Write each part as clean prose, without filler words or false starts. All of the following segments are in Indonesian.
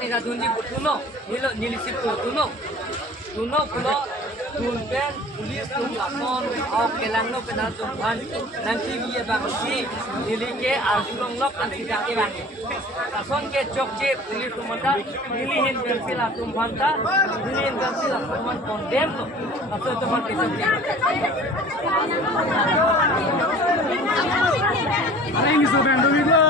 nih dunji putuno, nilisip putuno, tuno pulo, tunpen, pulis tunlason, au kelang no kenal tunpan, nanti dia bangsi, nilike arsulong no kan tidak kirang. Lason ke cokje pulis tumanda, nilihin bersila tumpanta, nilihin bersila tuman kondem no, lason tuman kesokje. Ada yang disokan dulu.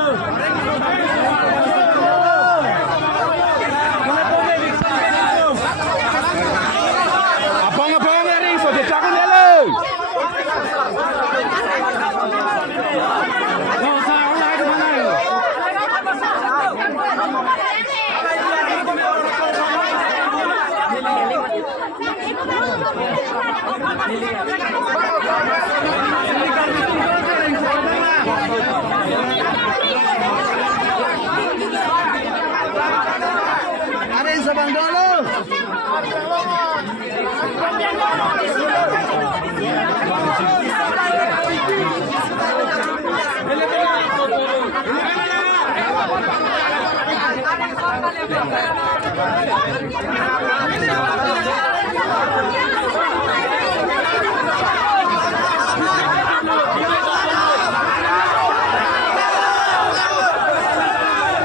Abang-abang ni sudah cakap ni lo. Kau saya orang ke mana? Ada yang sabang dulu.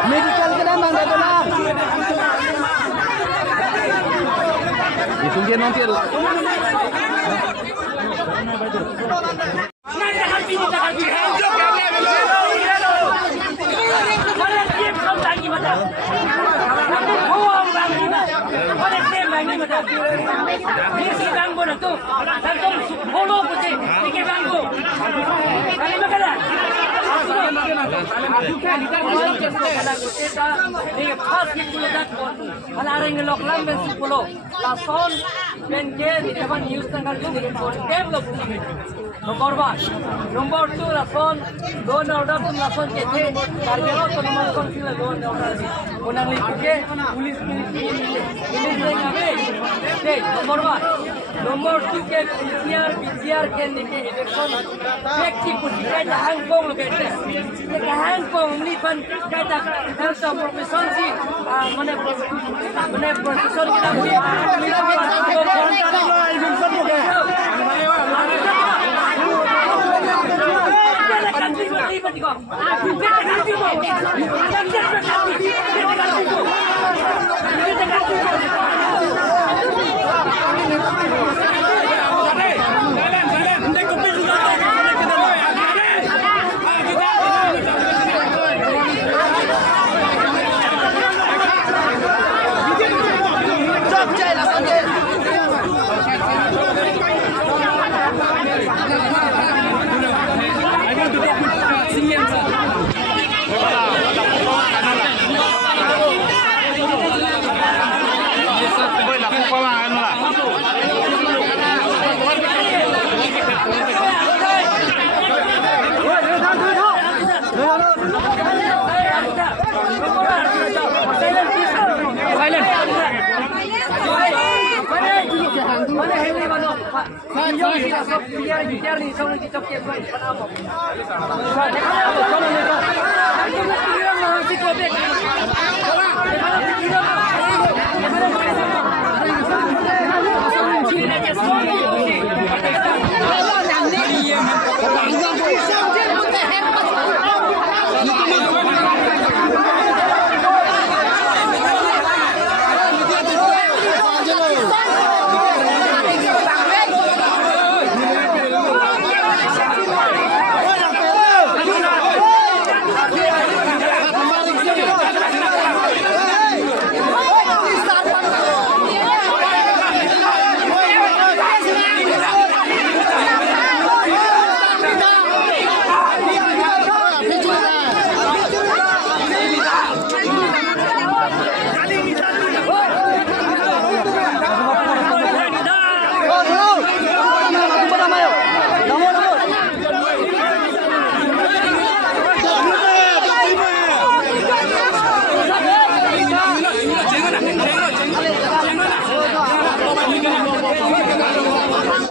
Medical ke mana mana? Itu dia nanti. Nomor 2 lason don order tu lason ke the karyawan tu nomor konsil don order di unang lipike pulis ngabe deh nomor 1 nomor 2 ke PCR ke nike election व्यक्ति पुटिkai dah Hangkong lebih deh ke Hangkong ni pan kata health profession si mana profession kita biar ni soalnya kita pakai apa?